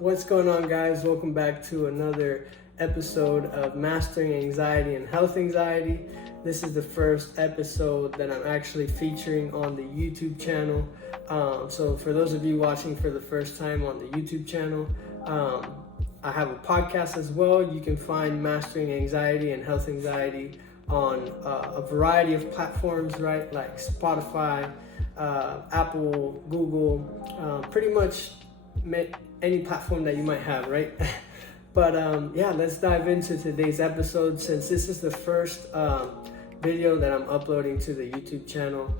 What's going on, guys? Welcome back to another episode of Mastering Anxiety and Health Anxiety. This is the first episode that I'm actually featuring on the YouTube channel. So for those of you watching for the first time on the YouTube channel, I have a podcast as well. You can find Mastering Anxiety and Health Anxiety on a variety of platforms, right? Like Spotify, Apple, Google, pretty much any platform that you might have, right? But let's dive into today's episode. Since this is the first video that I'm uploading to the YouTube channel,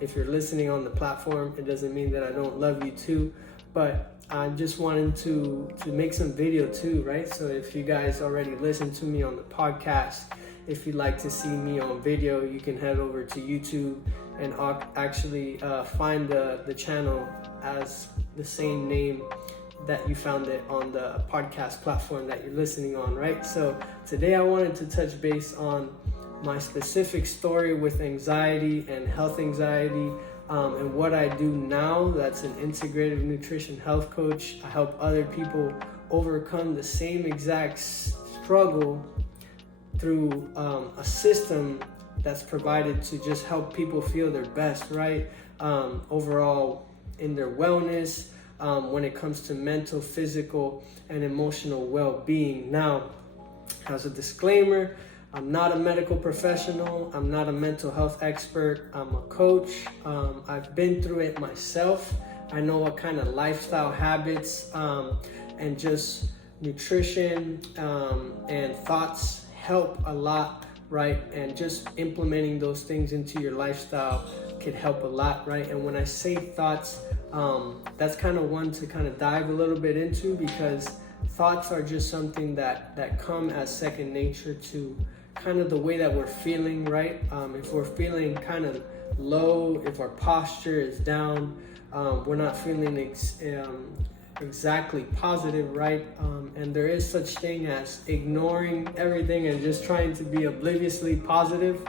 if you're listening on the platform, it doesn't mean that I don't love you too, but I just wanted to make some video too, right? So if you guys already listen to me on the podcast, if you'd like to see me on video, you can head over to YouTube and actually find the channel as the same name that you found it on the podcast platform that you're listening on, right? So today I wanted to touch base on my specific story with anxiety and health anxiety, and what I do now. That's an integrative nutrition health coach. I help other people overcome the same exact struggle through a system that's provided to just help people feel their best, right? Overall in their wellness, when it comes to mental, physical, and emotional well-being. Now, as a disclaimer, I'm not a medical professional. I'm not a mental health expert. I'm a coach. I've been through it myself. I know what kind of lifestyle habits and just nutrition and thoughts help a lot, right? And just implementing those things into your lifestyle could help a lot, right? And when I say thoughts, that's kind of one to kind of dive a little bit into, because thoughts are just something that come as second nature to kind of the way that we're feeling, right? If we're feeling kind of low, if our posture is down, we're not feeling exactly positive, right? And there is such thing as ignoring everything and just trying to be obliviously positive.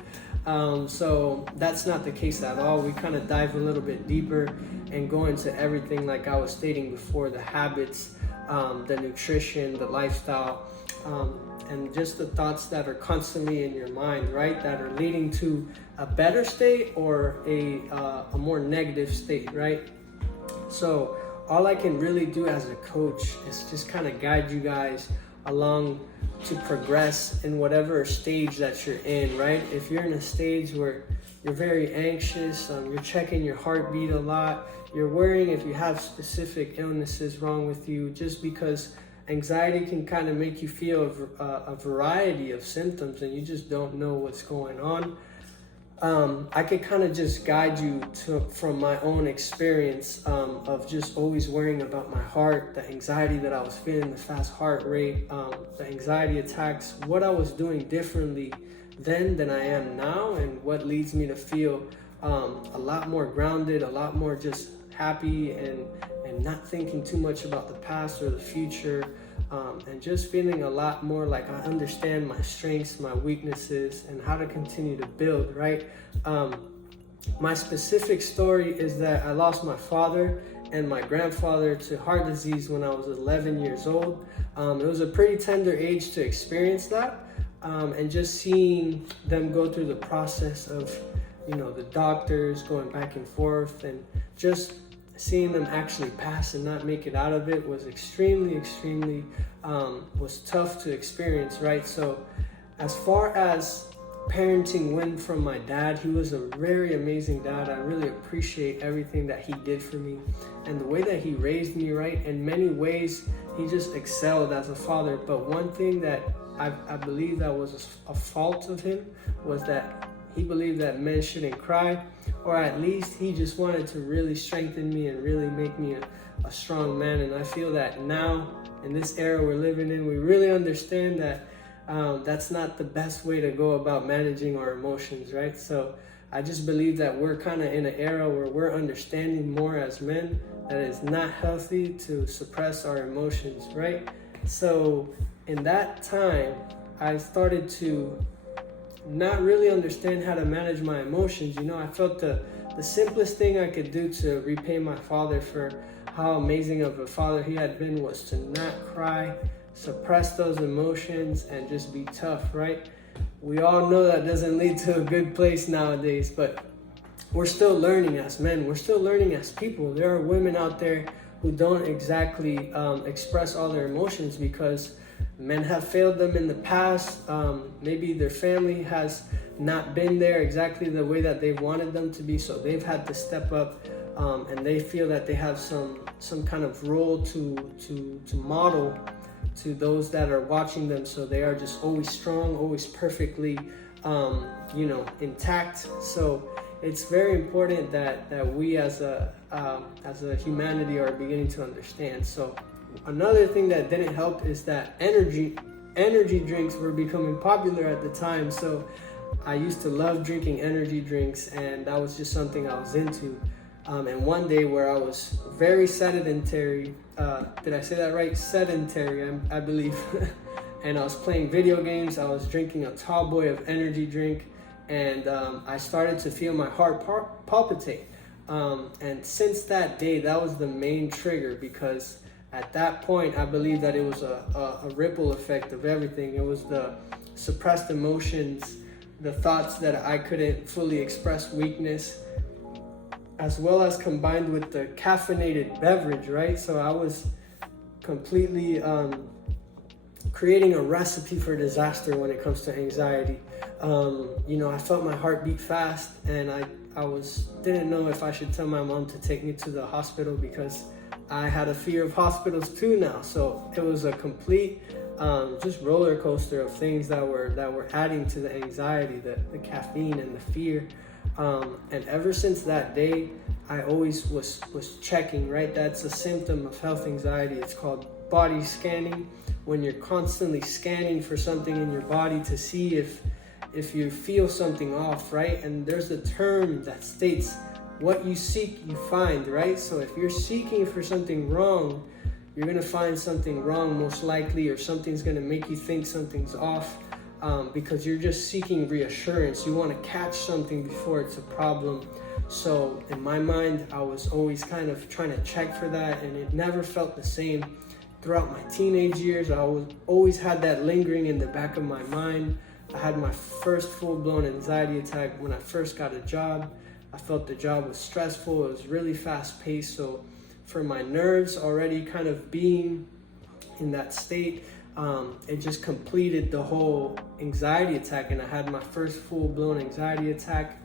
So that's not the case at all. We kind of dive a little bit deeper and go into everything like I was stating before: the habits, the nutrition, the lifestyle, and just the thoughts that are constantly in your mind, right? That are leading to a better state or a more negative state, right? So all I can really do as a coach is just kind of guide you guys along to progress in whatever stage that you're in, right? If you're in a stage where you're very anxious, you're checking your heartbeat a lot, you're worrying if you have specific illnesses wrong with you, just because anxiety can kind of make you feel a variety of symptoms and you just don't know what's going on. I could kind of just guide you from my own experience of just always worrying about my heart, the anxiety that I was feeling, the fast heart rate, the anxiety attacks, what I was doing differently then than I am now, and what leads me to feel a lot more grounded, a lot more just happy and not thinking too much about the past or the future, and just feeling a lot more like I understand my strengths, my weaknesses, and how to continue to build, right? My specific story is that I lost my father and my grandfather to heart disease when I was 11 years old. It was a pretty tender age to experience that, and just seeing them go through the process of, the doctors going back and forth, and just seeing them actually pass and not make it out of it was extremely was tough to experience, right? So as far as parenting went from my dad, he was a very amazing dad. I really appreciate everything that he did for me and the way that he raised me, right? In many ways, he just excelled as a father. But one thing that I believe that was a fault of him was that he believed that men shouldn't cry, or at least he just wanted to really strengthen me and really make me a strong man. And I feel that now, in this era we're living in, we really understand that that's not the best way to go about managing our emotions, right? So I just believe that we're kind of in an era where we're understanding more as men that it's not healthy to suppress our emotions, right? So in that time, I started to not really understand how to manage my emotions. I felt the simplest thing I could do to repay my father for how amazing of a father he had been was to not cry, suppress those emotions, and just be tough, right? We all know that doesn't lead to a good place nowadays, but we're still learning as men. We're still learning as people. There are women out there who don't exactly express all their emotions because men have failed them in the past. Maybe their family has not been there exactly the way that they wanted them to be, so they've had to step up, and they feel that they have some kind of role to model to those that are watching them. So they are just always strong, always perfectly, intact. So it's very important that we as a humanity are beginning to understand. So another thing that didn't help is that energy drinks were becoming popular at the time. So I used to love drinking energy drinks, and that was just something I was into. And one day where I was very sedentary, did I say that right? Sedentary, I believe. And I was playing video games. I was drinking a tall boy of energy drink, and I started to feel my heart palpitate. And since that day, that was the main trigger, because at that point, I believe that it was a ripple effect of everything. It was the suppressed emotions, the thoughts that I couldn't fully express weakness, as well as combined with the caffeinated beverage, right? So I was completely creating a recipe for disaster when it comes to anxiety. I felt my heart beat fast, and I didn't know if I should tell my mom to take me to the hospital, because I had a fear of hospitals too now. So it was a complete just roller coaster of things that were adding to the anxiety, the caffeine and the fear. And ever since that day, I always was checking, right? That's a symptom of health anxiety. It's called body scanning, when you're constantly scanning for something in your body to see if you feel something off, right? And there's a term that states, what you seek, you find, right? So if you're seeking for something wrong, you're gonna find something wrong most likely, or something's gonna make you think something's off, because you're just seeking reassurance. You wanna catch something before it's a problem. So in my mind, I was always kind of trying to check for that, and it never felt the same. Throughout my teenage years, I always had that lingering in the back of my mind. I had my first full-blown anxiety attack when I first got a job. I felt the job was stressful. It was really fast-paced. So for my nerves already kind of being in that state, it just completed the whole anxiety attack, and I had my first full-blown anxiety attack.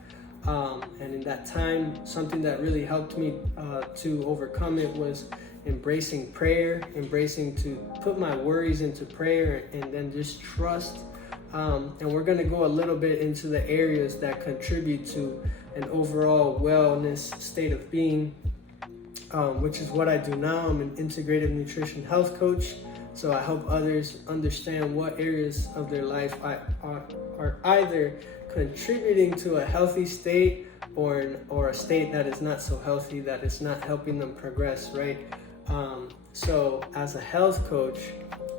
And in that time, something that really helped me to overcome it was embracing prayer, embracing to put my worries into prayer, and then just trust. And we're going to go a little bit into the areas that contribute to an overall wellness state of being, which is what I do now. I'm an integrative nutrition health coach. So I help others understand what areas of their life are either contributing to a healthy state or a state that is not so healthy, that is not helping them progress, right? So as a health coach,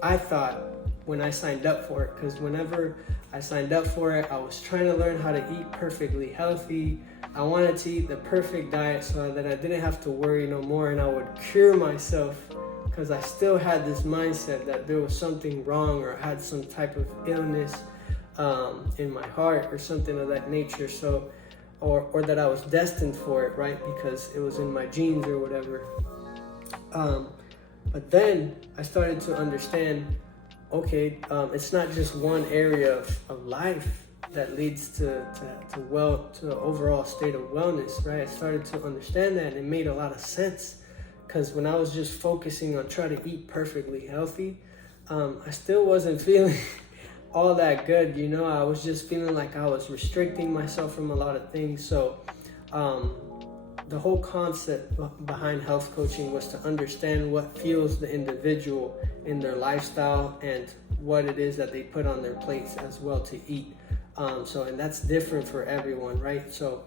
I thought when I signed up for it, because whenever I signed up for it, I was trying to learn how to eat perfectly healthy. I wanted to eat the perfect diet so that I didn't have to worry no more, and I would cure myself, because I still had this mindset that there was something wrong, or I had some type of illness in my heart or something of that nature. So, or that I was destined for it, right? Because it was in my genes or whatever. But then I started to understand, okay, it's not just one area of life that leads to the overall state of wellness, right? I started to understand that, and it made a lot of sense, because when I was just focusing on trying to eat perfectly healthy, I still wasn't feeling all that good, I was just feeling like I was restricting myself from a lot of things. So the whole concept behind health coaching was to understand what fuels the individual in their lifestyle and what it is that they put on their plates as well to eat. And that's different for everyone, right? So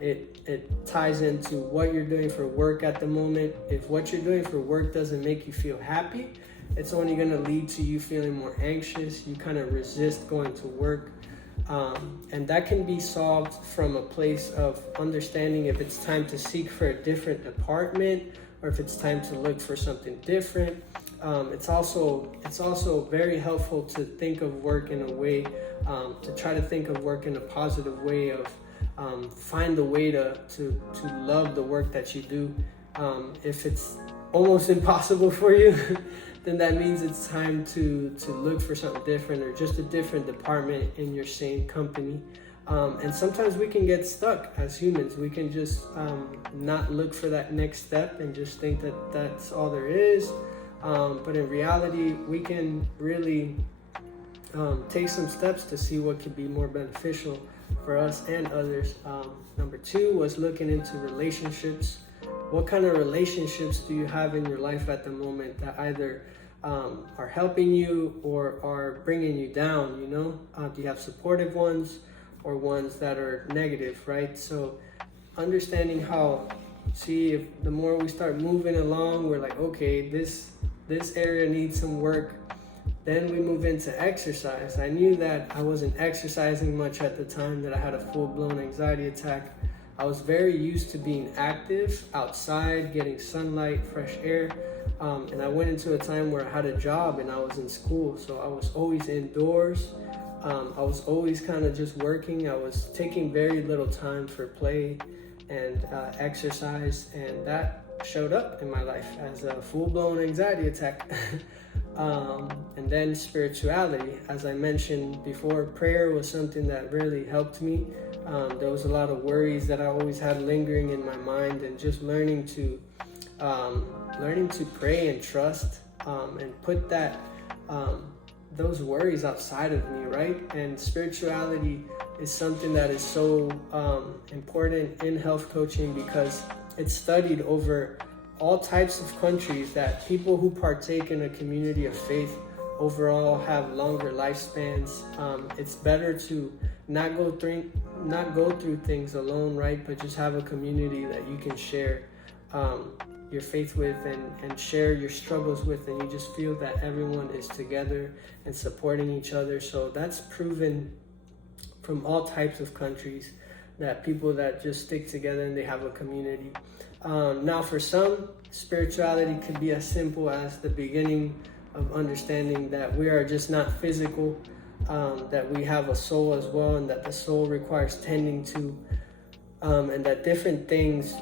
it ties into what you're doing for work at the moment. If what you're doing for work doesn't make you feel happy, it's only going to lead to you feeling more anxious. You kind of resist going to work. And that can be solved from a place of understanding if it's time to seek for a different department, or if it's time to look for something different. It's also very helpful to think of work in a way, to try to think of work in a positive way of find a way to love the work that you do. If it's almost impossible for you, then that means it's time to look for something different, or just a different department in your same company. And sometimes we can get stuck as humans. We can just not look for that next step and just think that that's all there is. But in reality, we can really take some steps to see what could be more beneficial for us and others. Number 2 was looking into relationships. What kind of relationships do you have in your life at the moment that either are helping you or are bringing you down, you know? Do you have supportive ones or ones that are negative, right? So understanding how, see, if the more we start moving along, we're like, okay, this area needs some work. Then we move into exercise. I knew that I wasn't exercising much at the time that I had a full-blown anxiety attack. I was very used to being active outside, getting sunlight, fresh air. And I went into a time where I had a job and I was in school. So I was always indoors. I was always kind of just working. I was taking very little time for play and exercise. And that showed up in my life as a full-blown anxiety attack. And then spirituality, as I mentioned before, prayer was something that really helped me. There was a lot of worries that I always had lingering in my mind, and just learning to pray and trust, and put that those worries outside of me, right? And spirituality is something that is so important in health coaching, because it's studied over all types of countries, that people who partake in a community of faith overall have longer lifespans. It's better to not go through things alone, right? But just have a community that you can share your faith with and share your struggles with, and you just feel that everyone is together and supporting each other. So that's proven from all types of countries, that people that just stick together and they have a community. Now for some, spirituality could be as simple as the beginning of understanding that we are just not physical, that we have a soul as well, and that the soul requires tending to, and that different things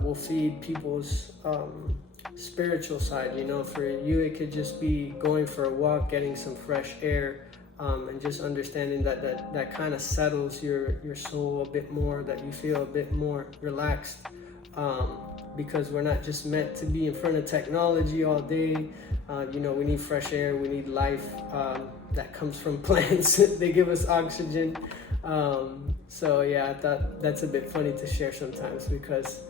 will feed people's spiritual side. You know, for you, it could just be going for a walk, getting some fresh air, and just understanding that kind of settles your soul a bit more, that you feel a bit more relaxed, because we're not just meant to be in front of technology all day. You know, we need fresh air, we need life that comes from plants. They give us oxygen. So yeah, I thought that's a bit funny to share sometimes, because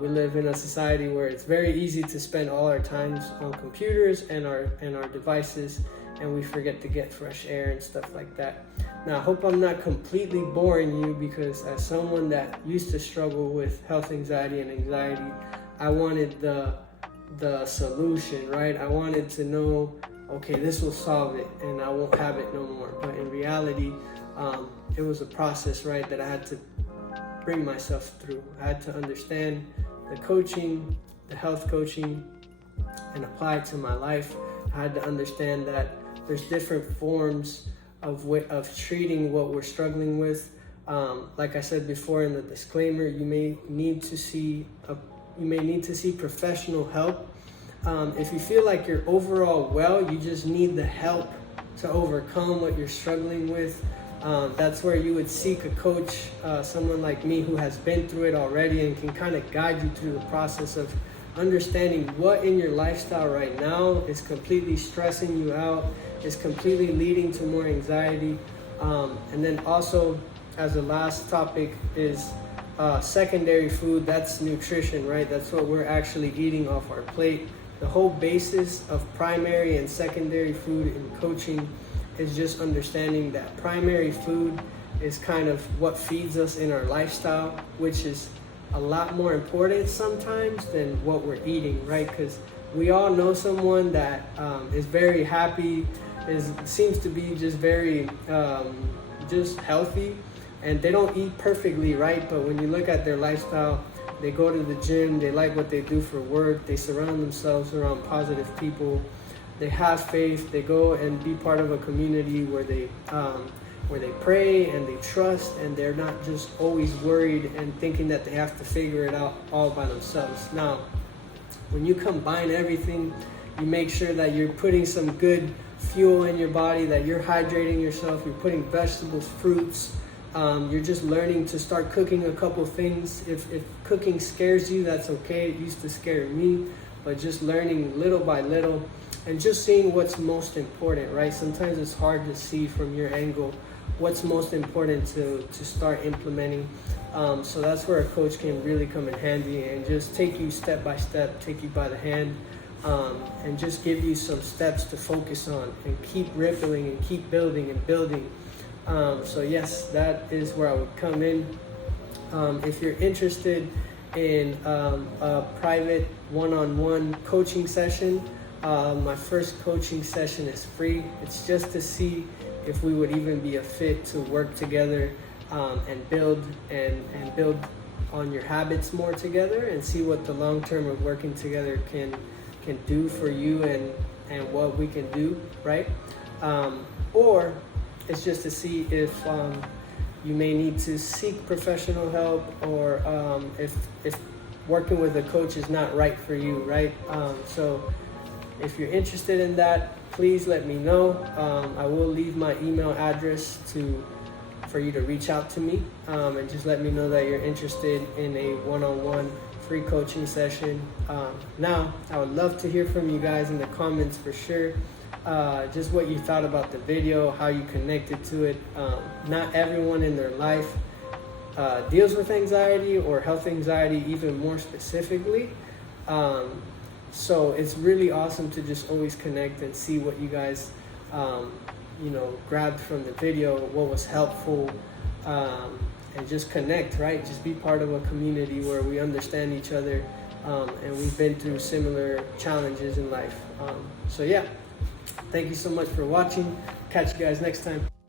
we live in a society where it's very easy to spend all our times on computers and our devices, and we forget to get fresh air and stuff like that. Now, I hope I'm not completely boring you, because as someone that used to struggle with health anxiety and anxiety, I wanted the solution, right? I wanted to know, okay, this will solve it and I won't have it no more. But in reality, it was a process, right, that I had to bring myself through. I had to understand the coaching, the health coaching, and apply it to my life. I had to understand that there's different forms of treating what we're struggling with. Like I said before in the disclaimer, you may need to see professional help. If you feel like you're overall well, you just need the help to overcome what you're struggling with. That's where you would seek a coach, someone like me who has been through it already and can kind of guide you through the process of understanding what in your lifestyle right now is completely stressing you out, is completely leading to more anxiety. And then also, as a last topic, is secondary food. That's nutrition, right? That's what we're actually eating off our plate. The whole basis of primary and secondary food in coaching is just understanding that primary food is kind of what feeds us in our lifestyle, which is a lot more important sometimes than what we're eating, right? Because we all know someone that is very happy, seems to be just very just healthy, and they don't eat perfectly, right? But when you look at their lifestyle, they go to the gym, they like what they do for work, they surround themselves around positive people, they have faith, they go and be part of a community where they pray and they trust, and they're not just always worried and thinking that they have to figure it out all by themselves. Now, when you combine everything, you make sure that you're putting some good fuel in your body, that you're hydrating yourself, you're putting vegetables, fruits, you're just learning to start cooking a couple things. If cooking scares you, that's okay. It used to scare me, but just learning little by little and just seeing what's most important, right? Sometimes it's hard to see from your angle what's most important to start implementing. So that's where a coach can really come in handy and just take you step by step, take you by the hand, and just give you some steps to focus on and keep rippling and keep building and building. So yes, that is where I would come in. If you're interested in a private one-on-one coaching session, my first coaching session is free. It's just to see if we would even be a fit to work together and build on your habits more together, and see what the long term of working together can do for you and what we can do, right? Or it's just to see if you may need to seek professional help, or if working with a coach is not right for you, right? So if you're interested in that, please let me know. I will leave my email address for you to reach out to me, and just let me know that you're interested in a one-on-one free coaching session. Now, I would love to hear from you guys in the comments for sure. Just what you thought about the video, how you connected to it. Not everyone in their life deals with anxiety or health anxiety even more specifically. So it's really awesome to just always connect and see what you guys grabbed from the video, what was helpful, and just connect, right? Just be part of a community where we understand each other, and we've been through similar challenges in life. So yeah, thank you so much for watching. Catch you guys next time.